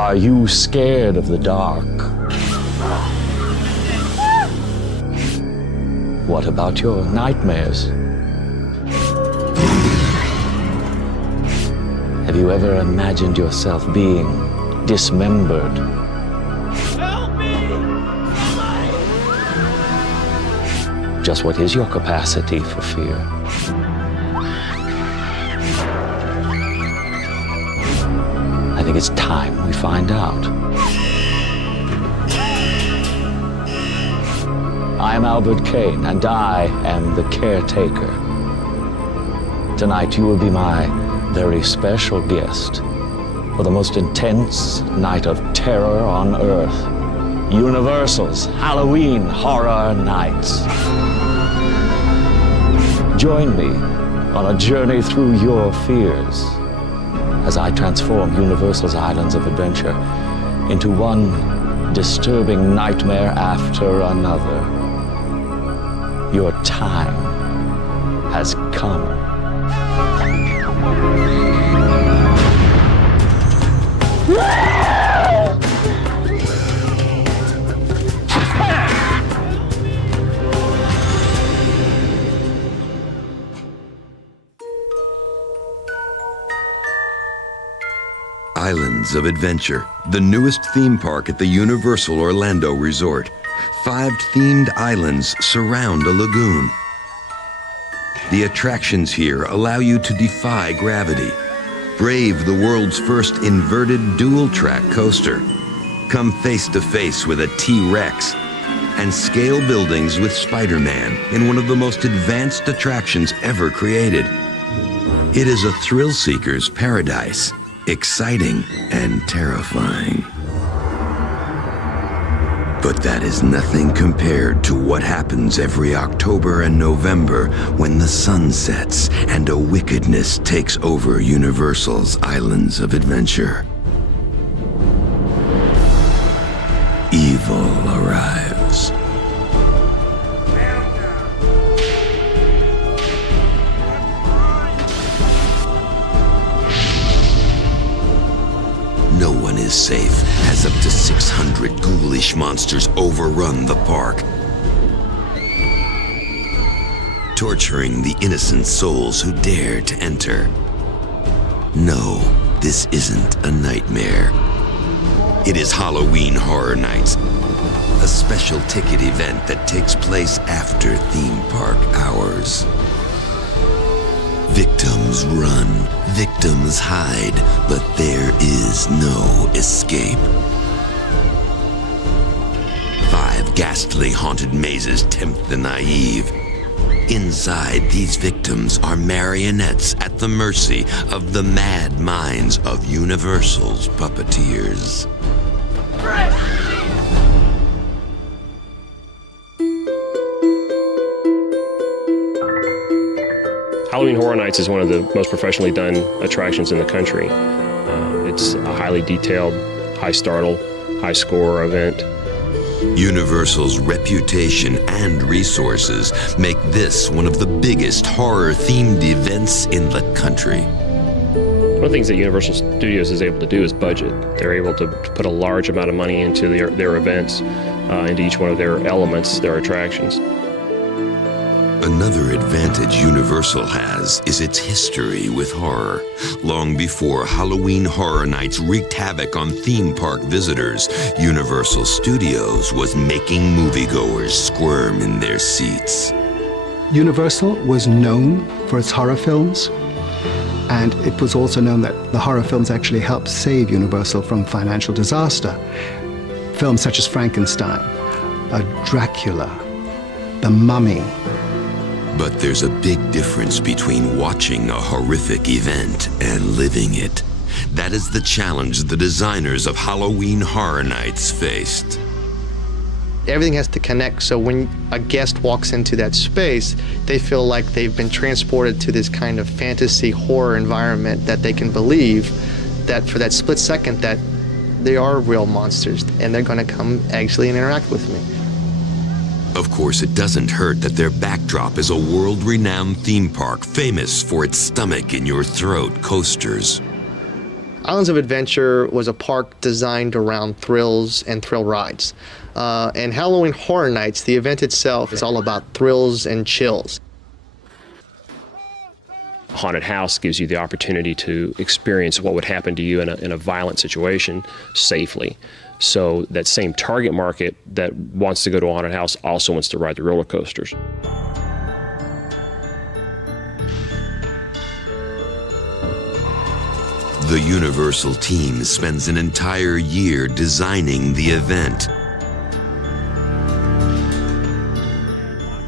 Are you scared of the dark? What about your nightmares? Have you ever imagined yourself being dismembered? Help me! Somebody! Just what is your capacity for fear? I think it's time we find out. I'm Albert Kane, and I am the caretaker. Tonight you will be my very special guest for the most intense night of terror on Earth. Universal's Halloween Horror Nights. Join me on a journey through your fears as I transform Universal's Islands of Adventure into one disturbing nightmare after another. Your time has come. Islands of Adventure, the newest theme park at the Universal Orlando Resort. 5 themed islands surround a lagoon. The attractions here allow you to defy gravity, brave the world's first inverted dual-track coaster, come face to face with a T-Rex, and scale buildings with Spider-Man in one of the most advanced attractions ever created. It is a thrill-seeker's paradise, exciting and terrifying. But that is nothing compared to what happens every October and November when the sun sets and a wickedness takes over Universal's Islands of Adventure. Evil arrives. No one is safe as up to 600 ghoulish monsters overrun the park, torturing the innocent souls who dare to enter. No, this isn't a nightmare. It is Halloween Horror Nights, a special ticket event that takes place after theme park hours. Victims run, victims hide, but there is no escape. 5 ghastly haunted mazes tempt the naive. Inside, these victims are marionettes at the mercy of the mad minds of Universal's puppeteers. Halloween Horror Nights is one of the most professionally done attractions in the country. It's a highly detailed, high startle, high score event. Universal's reputation and resources make this one of the biggest horror-themed events in the country. One of the things that Universal Studios is able to do is budget. They're able to put a large amount of money into their events, into each one of their elements, their attractions. Another advantage Universal has is its history with horror. Long before Halloween Horror Nights wreaked havoc on theme park visitors, Universal Studios was making moviegoers squirm in their seats. Universal was known for its horror films, and it was also known that the horror films actually helped save Universal from financial disaster. Films such as Frankenstein, Dracula, The Mummy. But there's a big difference between watching a horrific event and living it. That is the challenge the designers of Halloween Horror Nights faced. Everything has to connect, so when a guest walks into that space, they feel like they've been transported to this kind of fantasy horror environment that they can believe that for that split second that they are real monsters and they're going to come actually and interact with me. Of course, it doesn't hurt that their backdrop is a world-renowned theme park famous for its stomach-in-your-throat coasters. Islands of Adventure was a park designed around thrills and thrill rides. And Halloween Horror Nights, the event itself, is all about thrills and chills. Haunted house gives you the opportunity to experience what would happen to you in a violent situation safely. So that same target market that wants to go to a haunted house also wants to ride the roller coasters. The Universal team spends an entire year designing the event.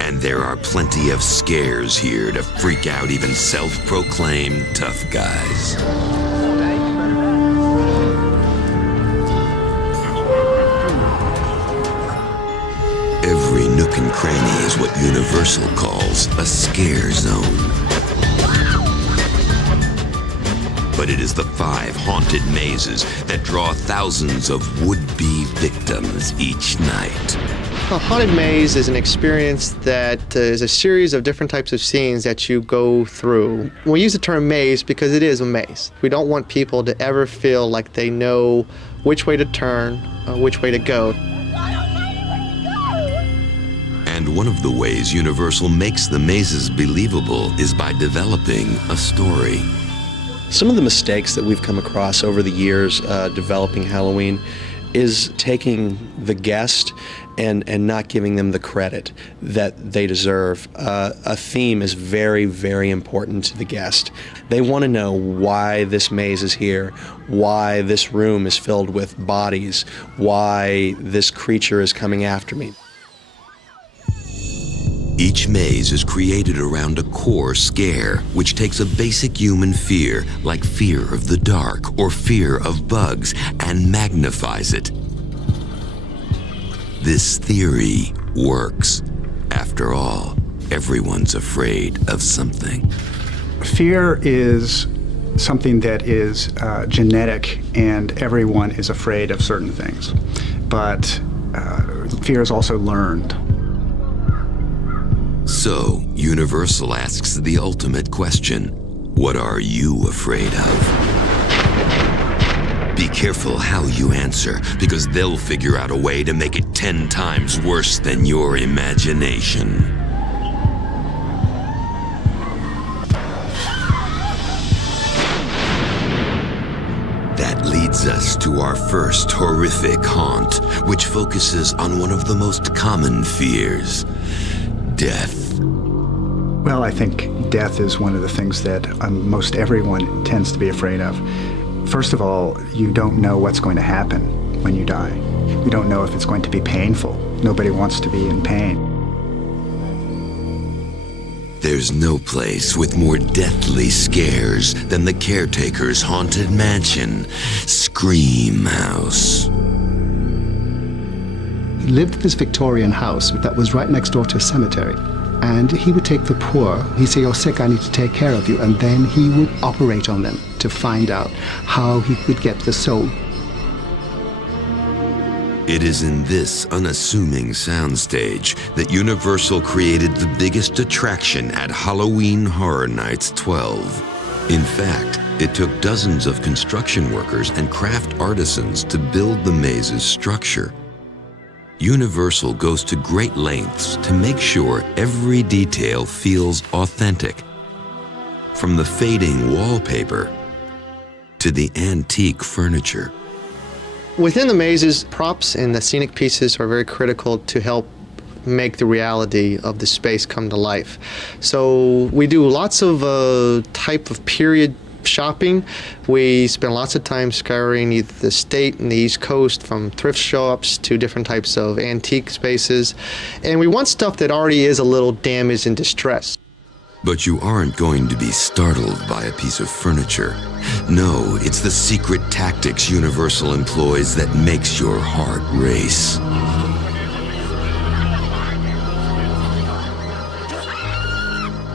And there are plenty of scares here to freak out even self-proclaimed tough guys. Every nook and cranny is what Universal calls a scare zone. But it is the 5 haunted mazes that draw thousands of would-be victims each night. A haunted maze is an experience that is a series of different types of scenes that you go through. We use the term maze because it is a maze. We don't want people to ever feel like they know which way to turn, which way to go. And one of the ways Universal makes the mazes believable is by developing a story. Some of the mistakes that we've come across over the years developing Halloween is taking the guest and not giving them the credit that they deserve. A theme is very, very important to the guest. They want to know why this maze is here, why this room is filled with bodies, why this creature is coming after me. Each maze is created around a core scare, which takes a basic human fear, like fear of the dark or fear of bugs, and magnifies it. This theory works. After all, everyone's afraid of something. Fear is something that is genetic, and everyone is afraid of certain things. But fear is also learned. So, Universal asks the ultimate question: what are you afraid of? Be careful how you answer, because they'll figure out a way to make it 10 times worse than your imagination. That leads us to our first horrific haunt, which focuses on one of the most common fears: death. Well, I think death is one of the things that most everyone tends to be afraid of. First of all, you don't know what's going to happen when you die. You don't know if it's going to be painful. Nobody wants to be in pain. There's no place with more deathly scares than the caretaker's haunted mansion, Scream House. He lived in this Victorian house that was right next door to a cemetery. And he would take the poor, he'd say, "You're sick, I need to take care of you." And then he would operate on them to find out how he could get the soul. It is in this unassuming soundstage that Universal created the biggest attraction at Halloween Horror Nights 12. In fact, it took dozens of construction workers and craft artisans to build the maze's structure. Universal goes to great lengths to make sure every detail feels authentic. From the fading wallpaper to the antique furniture. Within the mazes, props and the scenic pieces are very critical to help make the reality of the space come to life. So we do lots of type of period shopping. We spend lots of time scouring either the state and the East Coast, from thrift shops to different types of antique spaces. And we want stuff that already is a little damaged and distressed. But you aren't going to be startled by a piece of furniture. No, it's the secret tactics Universal employs that makes your heart race.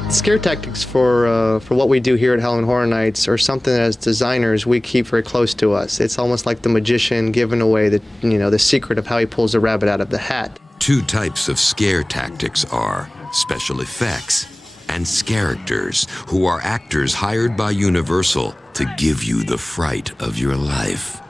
Scare tactics for what we do here at Halloween Horror Nights are something that, as designers, we keep very close to us. It's almost like the magician giving away the secret of how he pulls the rabbit out of the hat. 2 types of scare tactics are special effects and Scaractors, who are actors hired by Universal to give you the fright of your life.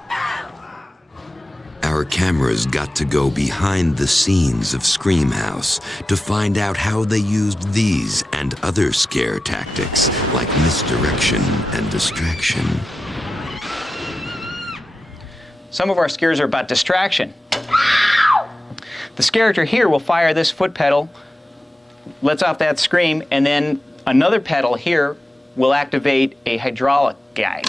Our cameras got to go behind the scenes of Screamhouse to find out how they used these and other scare tactics like misdirection and distraction. Some of our scares are about distraction. The Scaractor here will fire this foot pedal, lets off that scream, and then another pedal here will activate a hydraulic gag.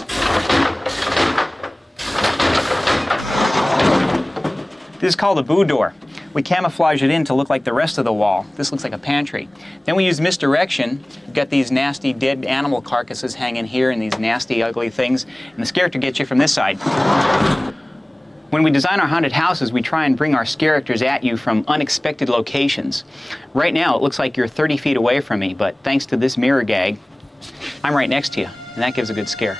This is called a boo door. We camouflage it in to look like the rest of the wall. This looks like a pantry. Then we use misdirection. We've got these nasty dead animal carcasses hanging here and these nasty, ugly things, and the Scaractor gets you from this side. When we design our haunted houses, we try and bring our Scaractors at you from unexpected locations. Right now, it looks like you're 30 feet away from me, but thanks to this mirror gag, I'm right next to you, and that gives a good scare.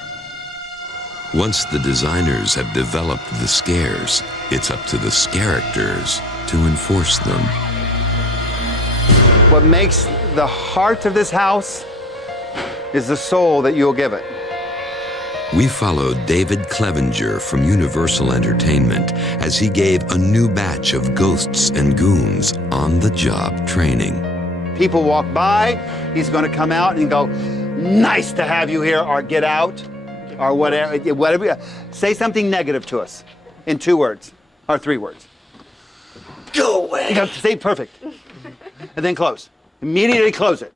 Once the designers have developed the scares, it's up to the Scaractors to enforce them. What makes the heart of this house is the soul that you'll give it. We followed David Clevenger from Universal Entertainment as he gave a new batch of ghosts and goons on-the-job training. People walk by, he's going to come out and go, "Nice to have you here," or "Get out," or whatever. Say something negative to us in 2 words or 3 words. Go away. Say perfect. And then close. Immediately close it.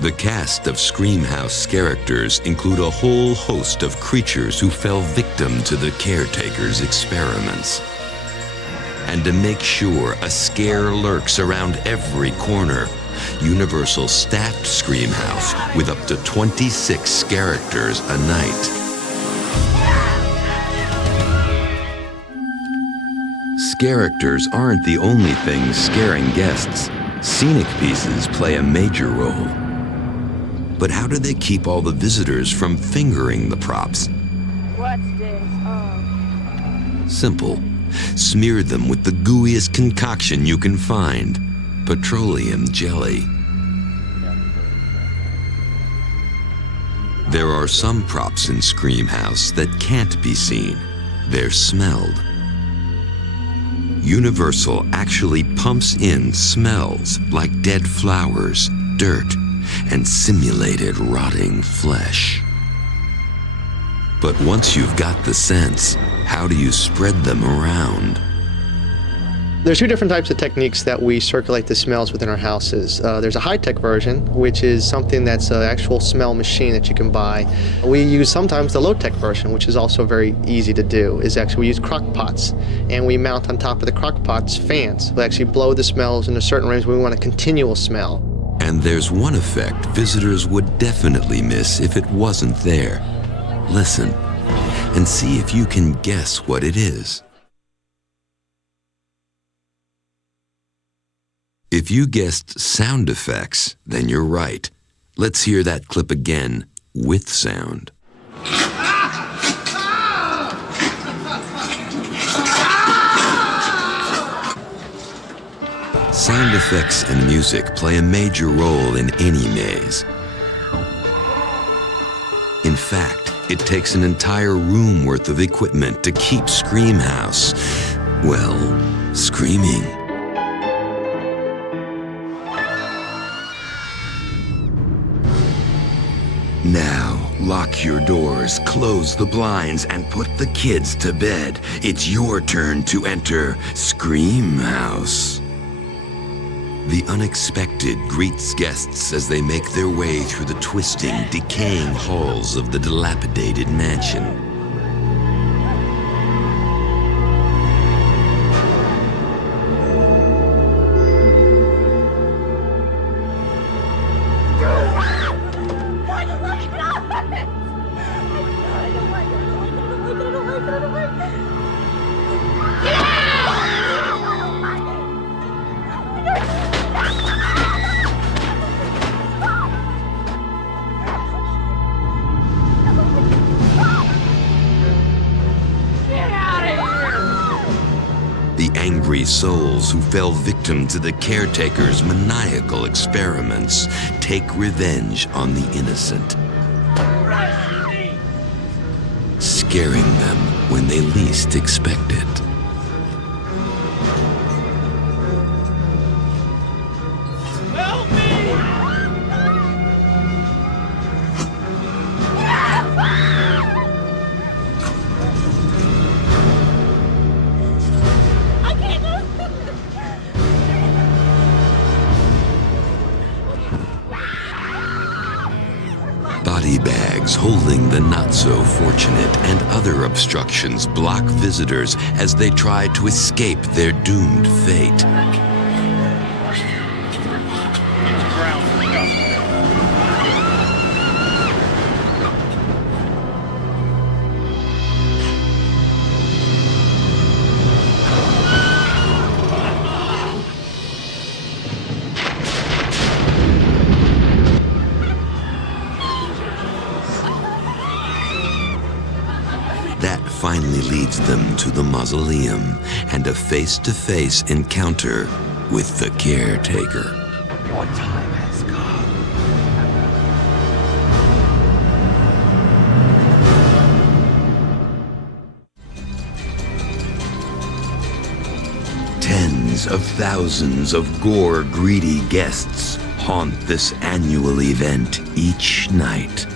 The cast of Screamhouse Scaractors include a whole host of creatures who fell victim to the caretakers' experiments. And to make sure a scare lurks around every corner, Universal staffed Screamhouse with up to 26 Scaractors a night. Scaractors aren't the only things scaring guests. Scenic pieces play a major role. But how do they keep all the visitors from fingering the props? What's this? Simple. Smear them with the gooeyest concoction you can find. Petroleum jelly. There are some props in Screamhouse that can't be seen. They're smelled. Universal actually pumps in smells like dead flowers, dirt, and simulated rotting flesh. But once you've got the scents, how do you spread them around? There's 2 different types of techniques that we circulate the smells within our houses. There's a high-tech version, which is something that's an actual smell machine that you can buy. We use sometimes the low-tech version, which is also very easy to do, is actually we use crock pots, and we mount on top of the crock pots fans. We actually blow the smells in a certain range. We want a continual smell. And there's one effect visitors would definitely miss if it wasn't there. Listen and see if you can guess what it is. If you guessed sound effects, then you're right. Let's hear that clip again with sound. Sound effects and music play a major role in any maze. In fact, it takes an entire room worth of equipment to keep Screamhouse, well, screaming. Now, lock your doors, close the blinds, and put the kids to bed. It's your turn to enter Screamhouse. The unexpected greets guests as they make their way through the twisting, decaying halls of the dilapidated mansion. souls who fell victim to the caretaker's maniacal experiments take revenge on the innocent, scaring them when they least expect it. Help me! I can't move! Body bags holding the not-so-fortunate and other obstructions block visitors as they try to escape their doomed fate. That finally leads them to the mausoleum and a face-to-face encounter with the caretaker. Your time has come. Tens of thousands of gore-greedy guests haunt this annual event each night.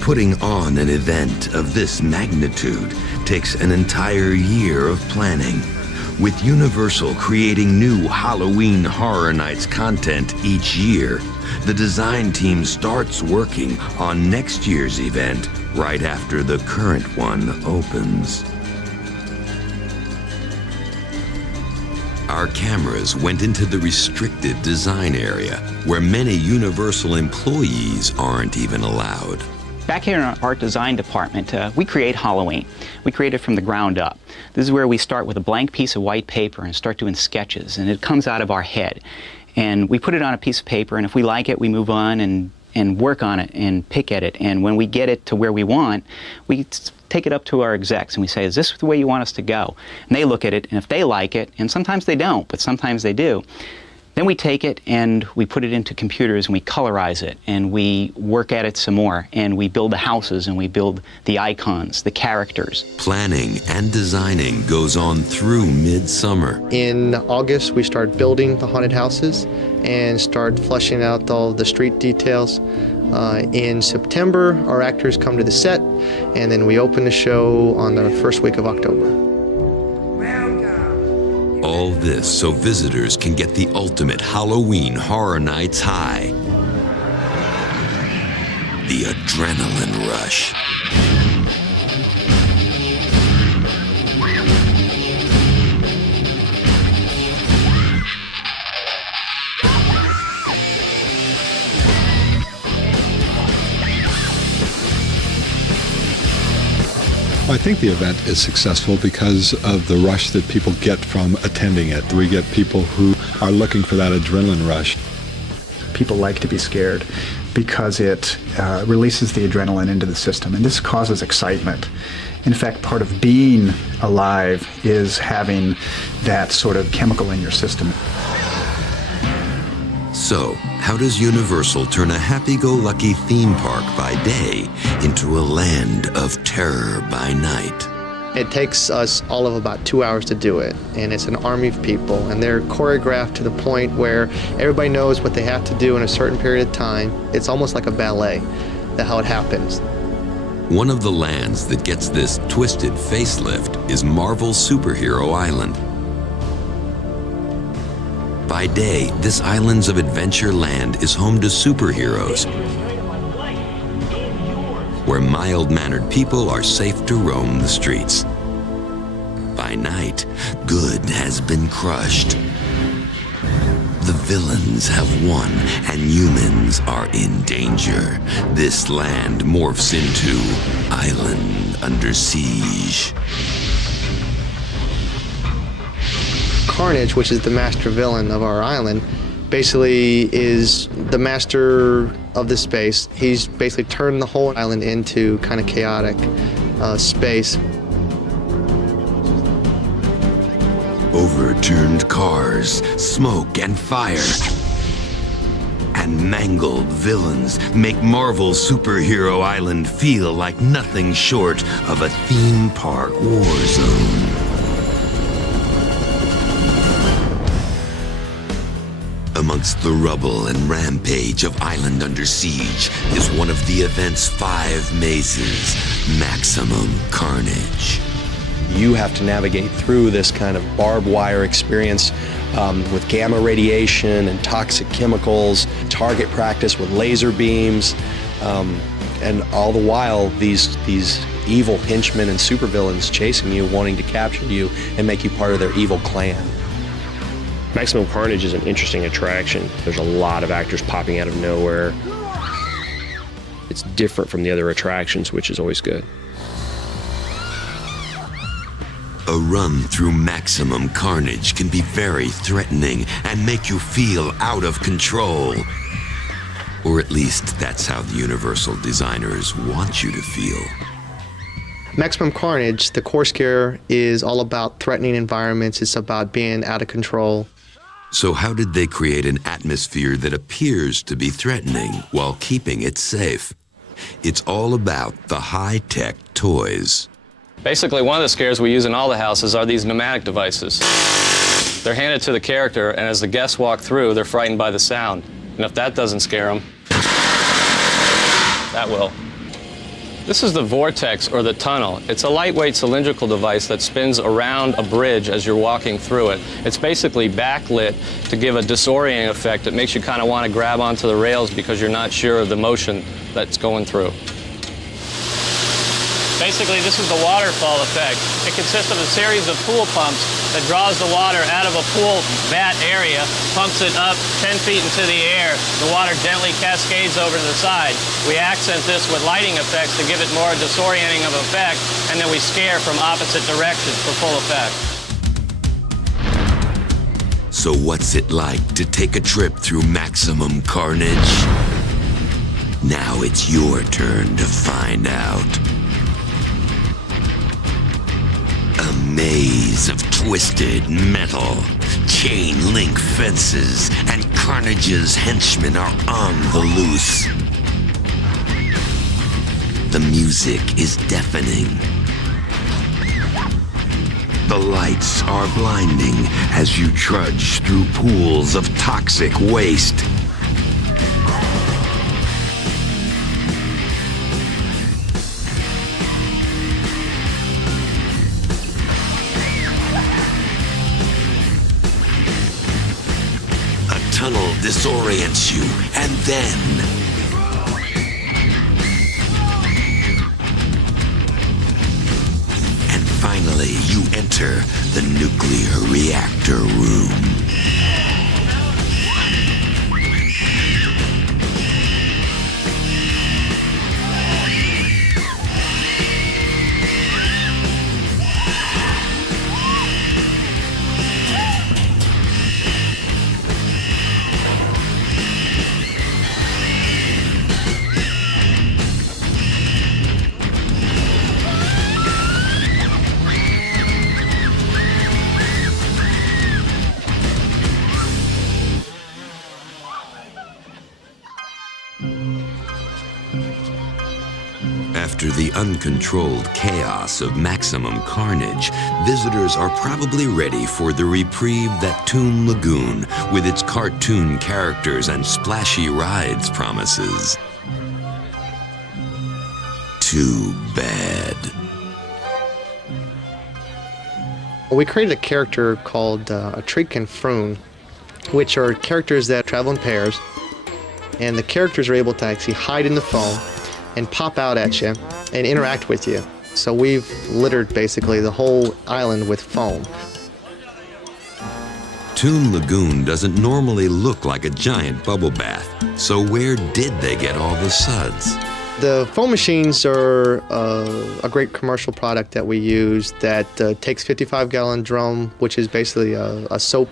Putting on an event of this magnitude takes an entire year of planning, with Universal creating new Halloween Horror Nights content each year. The design team starts working on next year's event right after the current one opens. Our cameras went into the restricted design area, where many Universal employees aren't even allowed. Back here in our art design department, we create Halloween. We create it from the ground up. This is where we start with a blank piece of white paper and start doing sketches, and it comes out of our head. And we put it on a piece of paper, and if we like it, we move on and work on it and pick at it. And when we get it to where we want, we take it up to our execs and we say, is this the way you want us to go? And they look at it, and if they like it, and sometimes they don't, but sometimes they do, then we take it and we put it into computers and we colorize it and we work at it some more and we build the houses and we build the icons, the characters. Planning and designing goes on through midsummer. In August, we start building the haunted houses and start fleshing out all the street details. In September, our actors come to the set, and then we open the show on the first week of October. All this so visitors can get the ultimate Halloween Horror Nights high. The adrenaline rush. I think the event is successful because of the rush that people get from attending it. We get people who are looking for that adrenaline rush. People like to be scared because it releases the adrenaline into the system, and this causes excitement. In fact, part of being alive is having that sort of chemical in your system. So, how does Universal turn a happy-go-lucky theme park by day into a land of terror by night? It takes us all of about 2 hours to do it, and it's an army of people, and they're choreographed to the point where everybody knows what they have to do in a certain period of time. It's almost like a ballet, that's how it happens. One of the lands that gets this twisted facelift is Marvel Superhero Island. By day, this Islands of Adventure land is home to superheroes, where mild-mannered people are safe to roam the streets. By night, good has been crushed. The villains have won, and humans are in danger. This land morphs into Island Under Siege. Carnage, which is the master villain of our island, basically is the master of the space. He's basically turned the whole island into kind of chaotic space. Overturned cars, smoke and fire, and mangled villains make Marvel Superhero Island feel like nothing short of a theme park war zone. Amongst the rubble and rampage of Island Under Siege is one of the event's 5 mazes, Maximum Carnage. You have to navigate through this kind of barbed wire experience with gamma radiation and toxic chemicals, target practice with laser beams, and all the while these evil henchmen and supervillains chasing you, wanting to capture you and make you part of their evil clan. Maximum Carnage is an interesting attraction. There's a lot of actors popping out of nowhere. It's different from the other attractions, which is always good. A run through Maximum Carnage can be very threatening and make you feel out of control. Or at least that's how the Universal designers want you to feel. Maximum Carnage, the core scare, is all about threatening environments. It's about being out of control. So how did they create an atmosphere that appears to be threatening while keeping it safe? It's all about the high-tech toys. Basically, one of the scares we use in all the houses are these pneumatic devices. They're handed to the character, and as the guests walk through, they're frightened by the sound. And if that doesn't scare them, that will. This is the Vortex, or the tunnel. It's a lightweight cylindrical device that spins around a bridge as you're walking through it. It's basically backlit to give a disorienting effect that makes you kind of want to grab onto the rails because you're not sure of the motion that's going through. Basically, this is the waterfall effect. It consists of a series of pool pumps that draws the water out of a pool vat area, pumps it up 10 feet into the air. The water gently cascades over to the side. We accent this with lighting effects to give it more disorienting of effect, and then we scare from opposite directions for full effect. So what's it like to take a trip through Maximum Carnage? Now it's your turn to find out. A maze of twisted metal, chain link fences, and Carnage's henchmen are on the loose. The music is deafening. The lights are blinding as you trudge through pools of toxic waste. Tunnel disorients you, and then finally you enter the nuclear reactor room. After the uncontrolled chaos of Maximum Carnage, visitors are probably ready for the reprieve that Toon Lagoon, with its cartoon characters and splashy rides, promises. Too bad. We created a character called a Treek and Froon, which are characters that travel in pairs, and the characters are able to actually hide in the foam and pop out at you and interact with you. So we've littered basically the whole island with foam. Toon Lagoon doesn't normally look like a giant bubble bath, so where did they get all the suds? The foam machines are a great commercial product that we use that takes 55-gallon drum, which is basically a soap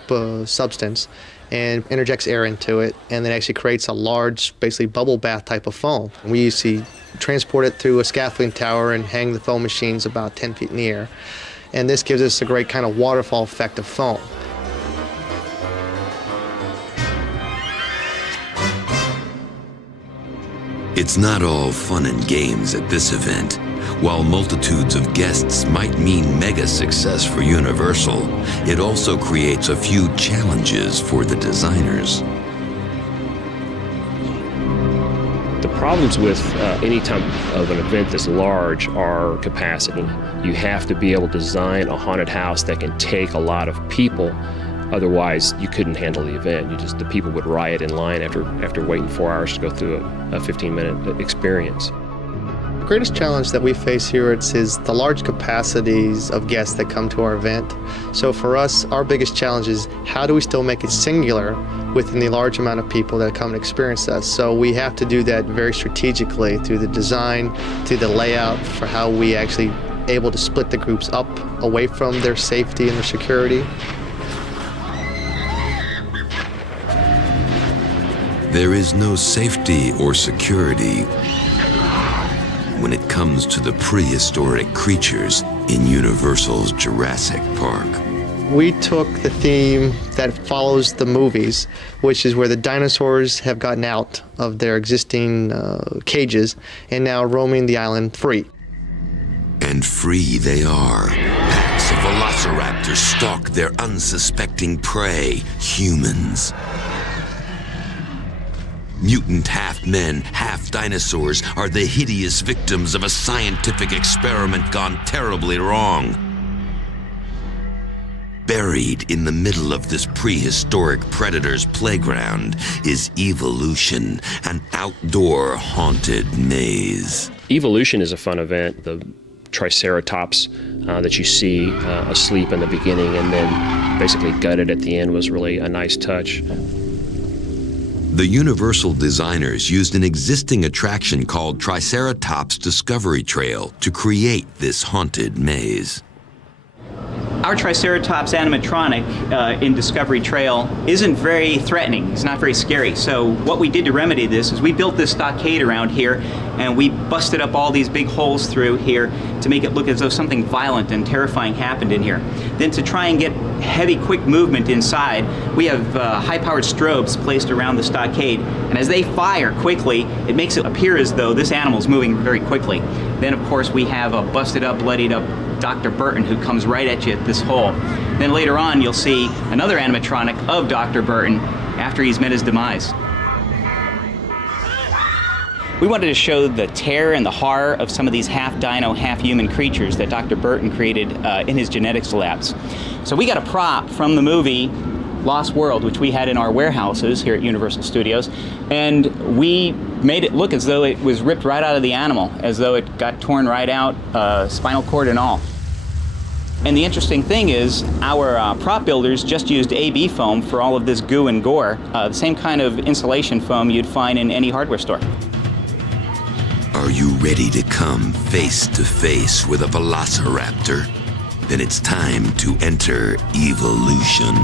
substance, and interjects air into it, and then actually creates a large, basically bubble bath type of foam. We usually transport it through a scaffolding tower and hang the foam machines about 10 feet in the air. And this gives us a great kind of waterfall effect of foam. It's not all fun and games at this event. While multitudes of guests might mean mega success for Universal, it also creates a few challenges for the designers. The problems with any type of an event this large are capacity. You have to be able to design a haunted house that can take a lot of people. Otherwise, you couldn't handle the event. The people would riot in line after waiting 4 hours to go through a 15-minute experience. The greatest challenge that we face here is the large capacities of guests that come to our event. So for us, our biggest challenge is how do we still make it singular within the large amount of people that come and experience us. So we have to do that very strategically through the design, through the layout for how we actually able to split the groups up away from their safety and their security. There is no safety or security when it comes to the prehistoric creatures in Universal's Jurassic Park. We took the theme that follows the movies, which is where the dinosaurs have gotten out of their existing cages and now roaming the island free. And free they are. Packs of velociraptors stalk their unsuspecting prey, humans. Mutant half-men, half-dinosaurs are the hideous victims of a scientific experiment gone terribly wrong. Buried in the middle of this prehistoric predator's playground is Evolution, an outdoor haunted maze. Evolution is a fun event. The Triceratops that you see asleep in the beginning and then basically gutted at the end was really a nice touch. The Universal designers used an existing attraction called Triceratops Discovery Trail to create this haunted maze. Our Triceratops animatronic in Discovery Trail isn't very threatening. It's not very scary. So what we did to remedy this is we built this stockade around here and we busted up all these big holes through here to make it look as though something violent and terrifying happened in here. Then to try and get heavy, quick movement inside, we have high-powered strobes placed around the stockade. And as they fire quickly, it makes it appear as though this animal is moving very quickly. Then, of course, we have a busted up, bloodied up Dr. Burton who comes right at you at this hole. Then later on, you'll see another animatronic of Dr. Burton after he's met his demise. We wanted to show the terror and the horror of some of these half-dino, half-human creatures that Dr. Burton created in his genetics labs. So we got a prop from the movie Lost World, which we had in our warehouses here at Universal Studios, and we made it look as though it was ripped right out of the animal, as though it got torn right out, spinal cord and all. And the interesting thing is, our prop builders just used AB foam for all of this goo and gore, the same kind of insulation foam you'd find in any hardware store. Are you ready to come face to face with a velociraptor? Then it's time to enter Evolution.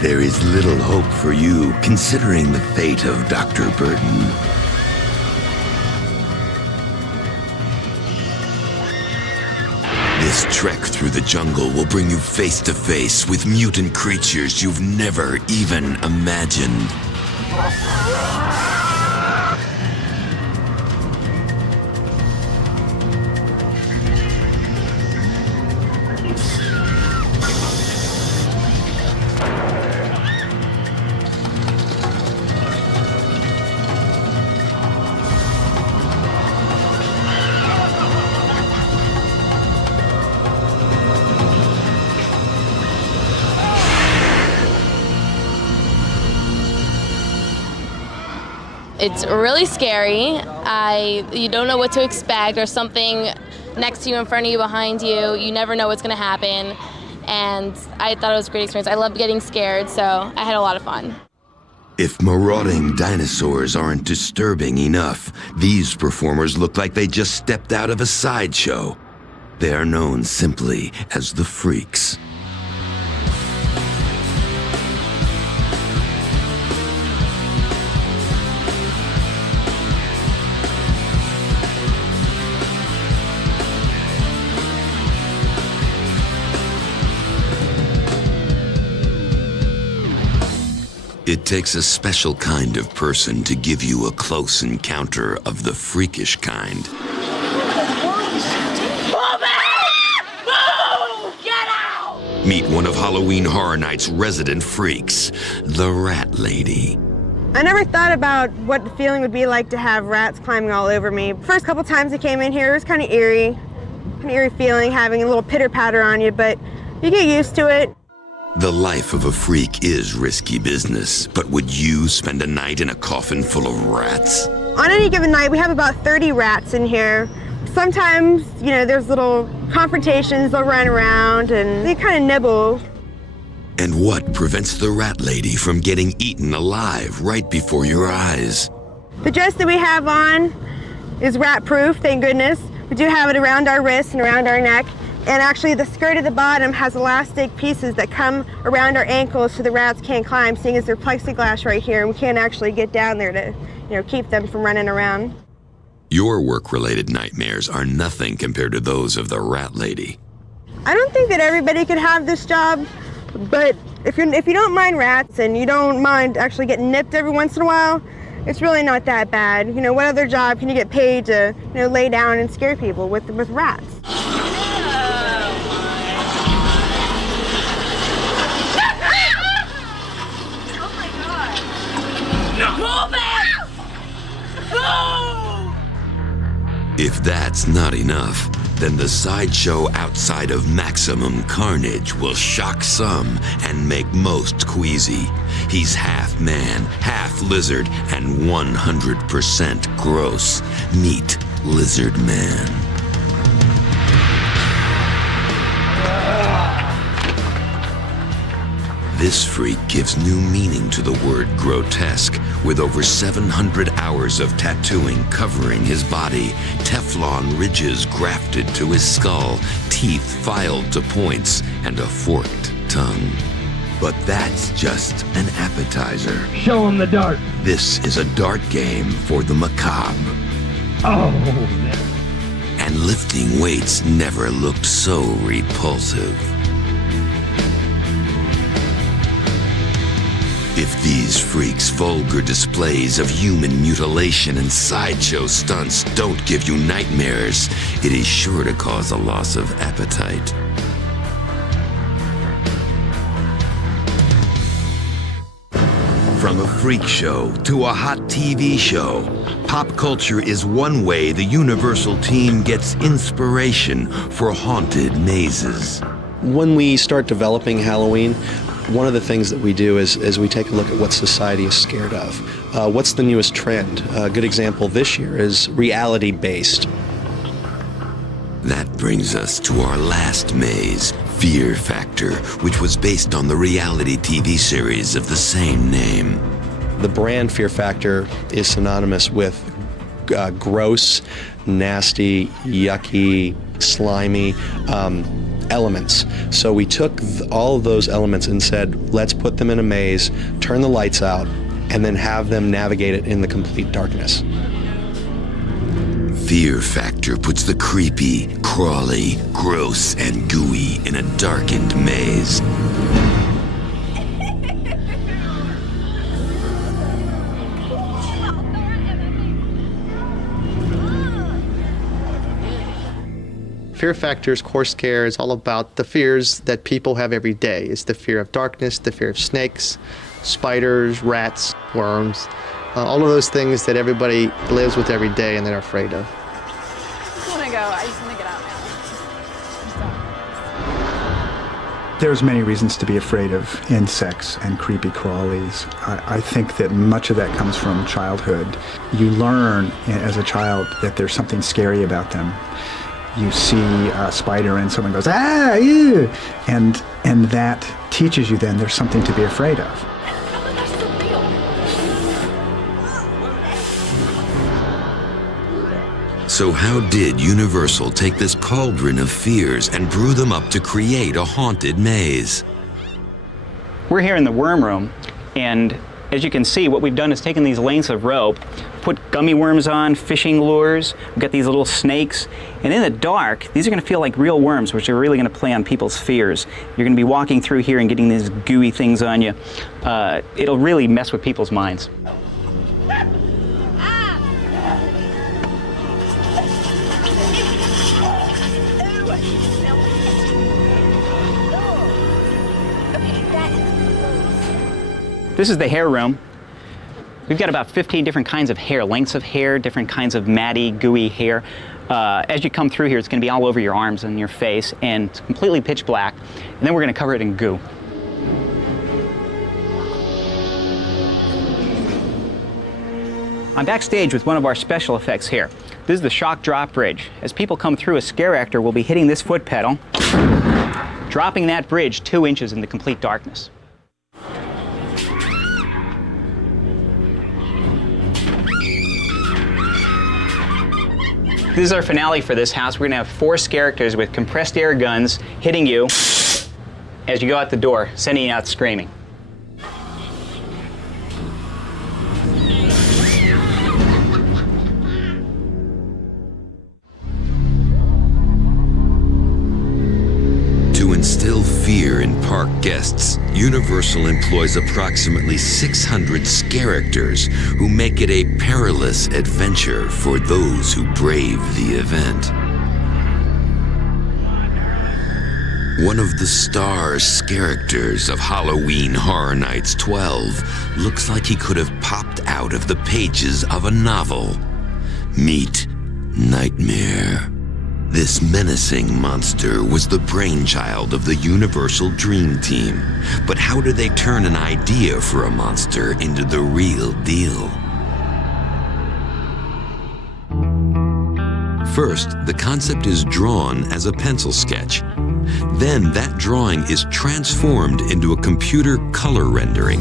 There is little hope for you, considering the fate of Dr. Burton. This trek through the jungle will bring you face to face with mutant creatures you've never even imagined. It's really scary. You don't know what to expect. There's something next to you, in front of you, behind you. You never know what's going to happen. And I thought it was a great experience. I loved getting scared, so I had a lot of fun. If marauding dinosaurs aren't disturbing enough, these performers look like they just stepped out of a sideshow. They are known simply as the Freaks. It takes a special kind of person to give you a close encounter of the freakish kind. Meet one of Halloween Horror Nights' resident freaks, the Rat Lady. I never thought about what the feeling would be like to have rats climbing all over me. First couple times I came in here, it was kind of eerie feeling, having a little pitter-patter on you, but you get used to it. The life of a freak is risky business, but would you spend a night in a coffin full of rats? On any given night, we have about 30 rats in here. Sometimes, there's little confrontations, they'll run around and they kind of nibble. And what prevents the Rat Lady from getting eaten alive right before your eyes? The dress that we have on is rat-proof, thank goodness. We do have it around our wrists and around our neck. And actually the skirt at the bottom has elastic pieces that come around our ankles so the rats can't climb, seeing as they're plexiglass right here, and we can't actually get down there to, keep them from running around. Your work-related nightmares are nothing compared to those of the Rat Lady. I don't think that everybody could have this job, but if you don't mind rats and you don't mind actually getting nipped every once in a while, it's really not that bad. What other job can you get paid to, lay down and scare people with rats? If that's not enough, then the sideshow outside of maximum carnage will shock some and make most queasy. He's half man, half lizard, and 100% gross. Meet Lizard Man. This freak gives new meaning to the word grotesque, with over 700 hours of tattooing covering his body, Teflon ridges grafted to his skull, teeth filed to points, and a forked tongue. But that's just an appetizer. Show him the dart. This is a dart game for the macabre. Oh. And lifting weights never looked so repulsive. If these freaks' vulgar displays of human mutilation and sideshow stunts don't give you nightmares, it is sure to cause a loss of appetite. From a freak show to a hot TV show, pop culture is one way the Universal team gets inspiration for haunted mazes. When we start developing Halloween, one of the things that we do is we take a look at what society is scared of. What's the newest trend? A good example this year is reality-based. That brings us to our last maze, Fear Factor, which was based on the reality TV series of the same name. The brand Fear Factor is synonymous with gross, nasty, yucky, slimy elements. So we took all of those elements and said, let's put them in a maze, turn the lights out, and then have them navigate it in the complete darkness. Fear Factor puts the creepy, crawly, gross, and gooey in a darkened maze. Fear Factor's Core Scare is all about the fears that people have every day. It's the fear of darkness, the fear of snakes, spiders, rats, worms, all of those things that everybody lives with every day and they're afraid of. I want to go. I just want to get out now. There's many reasons to be afraid of insects and creepy crawlies. I think that much of that comes from childhood. You learn as a child that there's something scary about them. You see a spider and someone goes, ah, ew, and that teaches you then there's something to be afraid of. So how did Universal take this cauldron of fears and brew them up to create a haunted maze? We're here in the worm room, and As you can see, what we've done is taken these lengths of rope, put gummy worms on, fishing lures, we've got these little snakes, and in the dark, these are going to feel like real worms, which are really going to play on people's fears. You're going to be walking through here and getting these gooey things on you. It'll really mess with people's minds. This is the hair room. We've got about 15 different kinds of hair, lengths of hair, different kinds of matty, gooey hair. As you come through here, it's going to be all over your arms and your face, and it's completely pitch black. And then we're going to cover it in goo. I'm backstage with one of our special effects here. This is the shock drop bridge. As people come through, a scare actor will be hitting this foot pedal, dropping that bridge 2 inches into complete darkness. This is our finale for this house. We're going to have 4 characters with compressed air guns hitting you as you go out the door, sending you out screaming. To instill fear in park guests, Universal employs approximately 600 characters who make it a perilous adventure for those who brave the event. One of the star's characters of Halloween Horror Nights 12 looks like he could have popped out of the pages of a novel. Meet Nightmare. This menacing monster was the brainchild of the Universal Dream Team. But how do they turn an idea for a monster into the real deal? First, the concept is drawn as a pencil sketch. Then that drawing is transformed into a computer color rendering.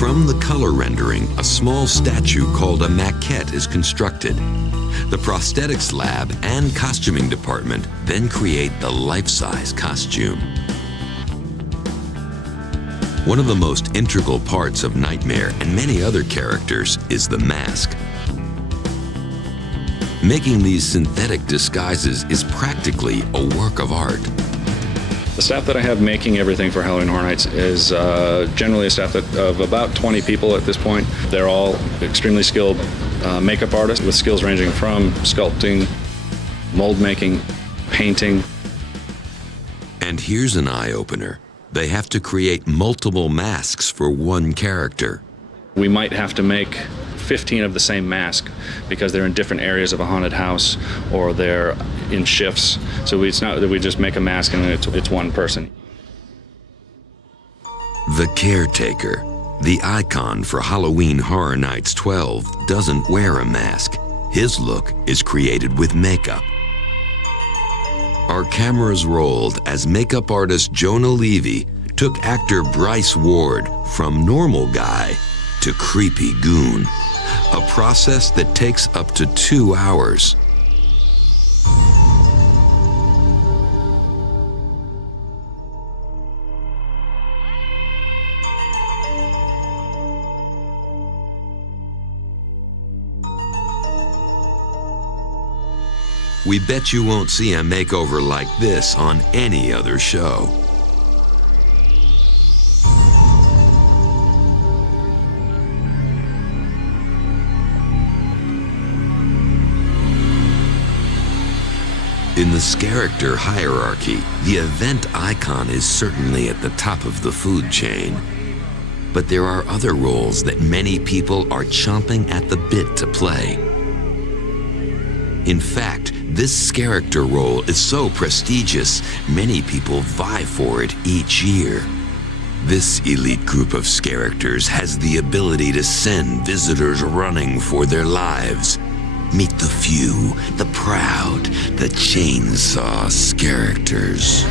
From the color rendering, a small statue called a maquette is constructed. The prosthetics lab and costuming department then create the life-size costume. One of the most integral parts of Nightmare and many other characters is the mask. Making these synthetic disguises is practically a work of art. The staff that I have making everything for Halloween Horror Nights is generally a staff of about 20 people at this point. They're all extremely skilled makeup artists with skills ranging from sculpting, mold making, painting. And here's an eye-opener. They have to create multiple masks for one character. We might have to make 15 of the same mask because they're in different areas of a haunted house or they're in shifts. So it's not that we just make a mask and it's one person. The Caretaker, the icon for Halloween Horror Nights 12, doesn't wear a mask. His look is created with makeup. Our cameras rolled as makeup artist Jonah Levy took actor Bryce Ward from normal guy to creepy goon, a process that takes up to 2 hours. We bet you won't see a makeover like this on any other show. In the character hierarchy, the event icon is certainly at the top of the food chain. But there are other roles that many people are chomping at the bit to play. In fact, this character role is so prestigious, many people vie for it each year. This elite group of characters has the ability to send visitors running for their lives. Meet the few, the proud, the chainsaw characters.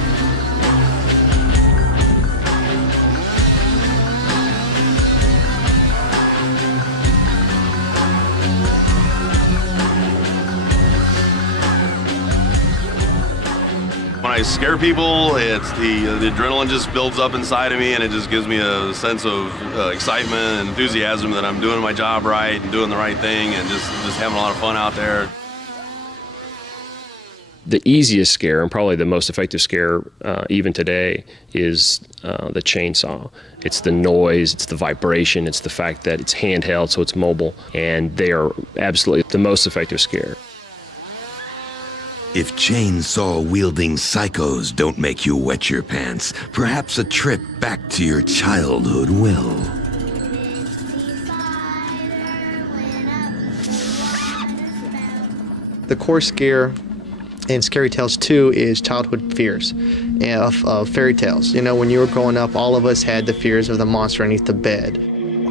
When I I scare people, it's the adrenaline just builds up inside of me, and it just gives me a sense of excitement and enthusiasm that I'm doing my job right and doing the right thing and just having a lot of fun out there. The easiest scare, and probably the most effective scare even today, is the chainsaw. It's the noise, it's the vibration, it's the fact that it's handheld, so it's mobile, and they are absolutely the most effective scare. If chainsaw-wielding psychos don't make you wet your pants, perhaps a trip back to your childhood will. The core scare in Scary Tales 2 is childhood fears of fairy tales. You know, when you were growing up, all of us had the fears of the monster underneath the bed.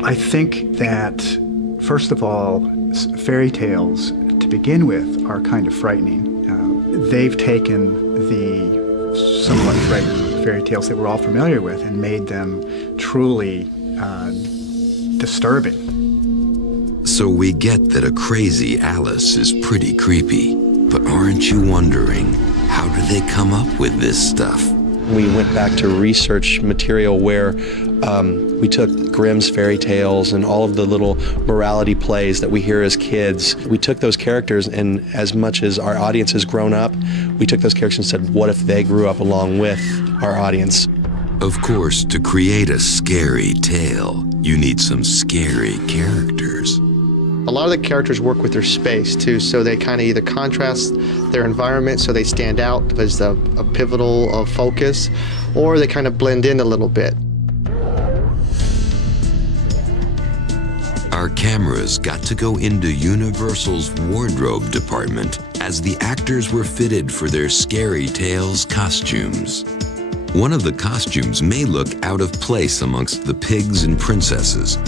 I think that, first of all, fairy tales, to begin with, are kind of frightening. They've taken the somewhat frightening fairy tales that we're all familiar with and made them truly disturbing. So we get that a crazy Alice is pretty creepy. But aren't you wondering, how do they come up with this stuff? We went back to research material where we took Grimm's fairy tales and all of the little morality plays that we hear as kids. We took those characters, and as much as our audience has grown up, we took those characters and said, what if they grew up along with our audience? Of course, to create a scary tale, you need some scary characters. A lot of the characters work with their space too, so they kind of either contrast their environment so they stand out as a pivotal of focus, or they kind of blend in a little bit. Our cameras got to go into Universal's wardrobe department as the actors were fitted for their Scary Tales costumes. One of the costumes may look out of place amongst the pigs and princesses.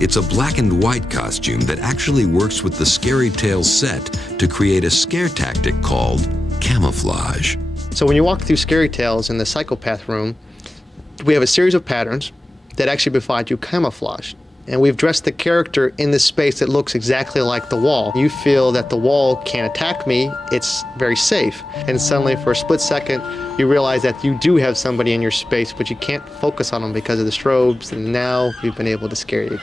It's a black and white costume that actually works with the Scary Tales set to create a scare tactic called camouflage. So when you walk through Scary Tales in the psychopath room, we have a series of patterns that actually provide you camouflage. And we've dressed the character in this space that looks exactly like the wall. You feel that the wall can't attack me, it's very safe. And suddenly for a split second, you realize that you do have somebody in your space, but you can't focus on them because of the strobes, and now we've been able to scare you.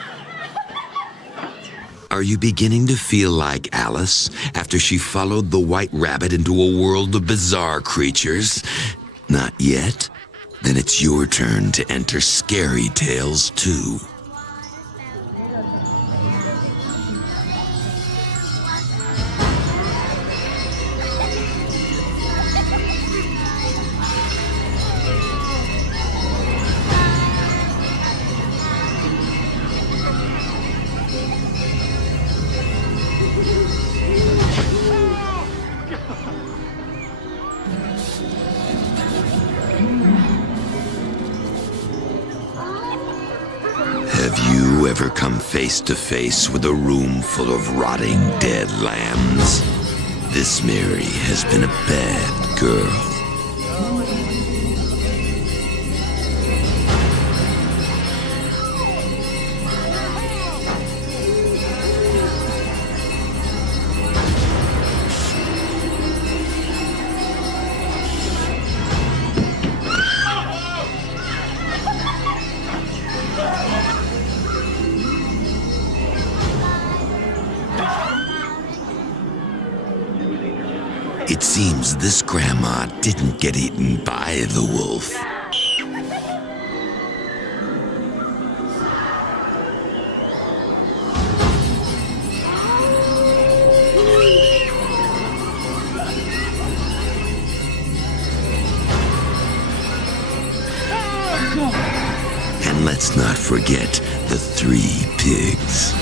Are you beginning to feel like Alice after she followed the White Rabbit into a world of bizarre creatures? Not yet? Then it's your turn to enter Scary Tales 2. Have you ever come face to face with a room full of rotting dead lambs? This Mary has been a bad girl. It seems this grandma didn't get eaten by the wolf. And let's not forget the 3 pigs.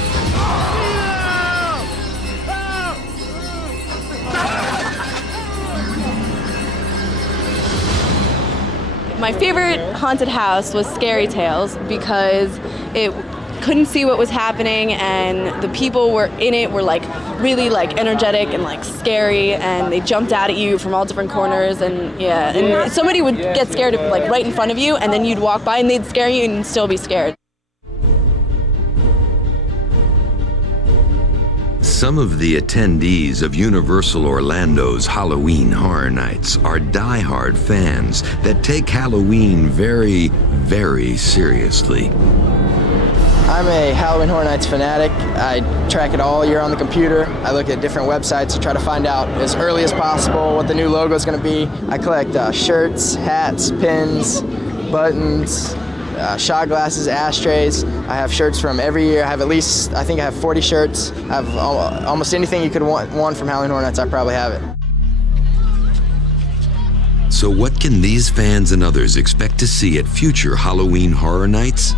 My favorite haunted house was Scary Tales because it couldn't see what was happening, and the people were in it were like really like energetic and like scary, and they jumped out at you from all different corners, and yeah, and somebody would get scared of, like right in front of you, and then you'd walk by and they'd scare you and still be scared. Some of the attendees of Universal Orlando's Halloween Horror Nights are die-hard fans that take Halloween very, very seriously. I'm a Halloween Horror Nights fanatic. I track it all year on the computer. I look at different websites to try to find out as early as possible what the new logo is going to be. I collect shirts, hats, pins, buttons, shot glasses, ashtrays. I have shirts from every year. I have at least, I think I have 40 shirts. I have almost anything you could want from Halloween Horror Nights, I probably have it. So what can these fans and others expect to see at future Halloween Horror Nights?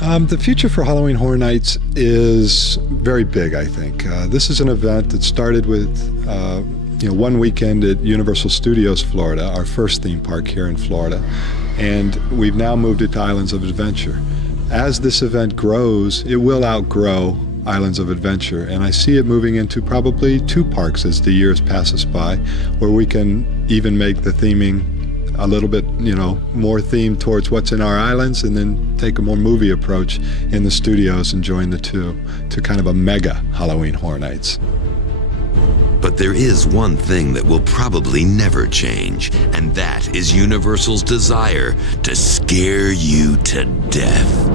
The future for Halloween Horror Nights is very big, I think. This is an event that started with one weekend at Universal Studios Florida, our first theme park here in Florida, and we've now moved it to Islands of Adventure. As this event grows, it will outgrow Islands of Adventure, and I see it moving into probably 2 parks as the years pass us by, where we can even make the theming a little bit, more themed towards what's in our islands, and then take a more movie approach in the studios and join the two to kind of a mega Halloween Horror Nights. But there is one thing that will probably never change, and that is Universal's desire to scare you to death.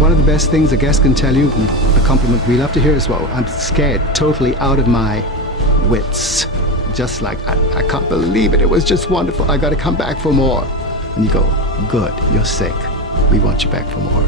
One of the best things a guest can tell you, a compliment we love to hear is, well, I'm scared, totally out of my wits. Just like, I can't believe it. It was just wonderful. I got to come back for more. And you go, good, you're sick. We want you back for more.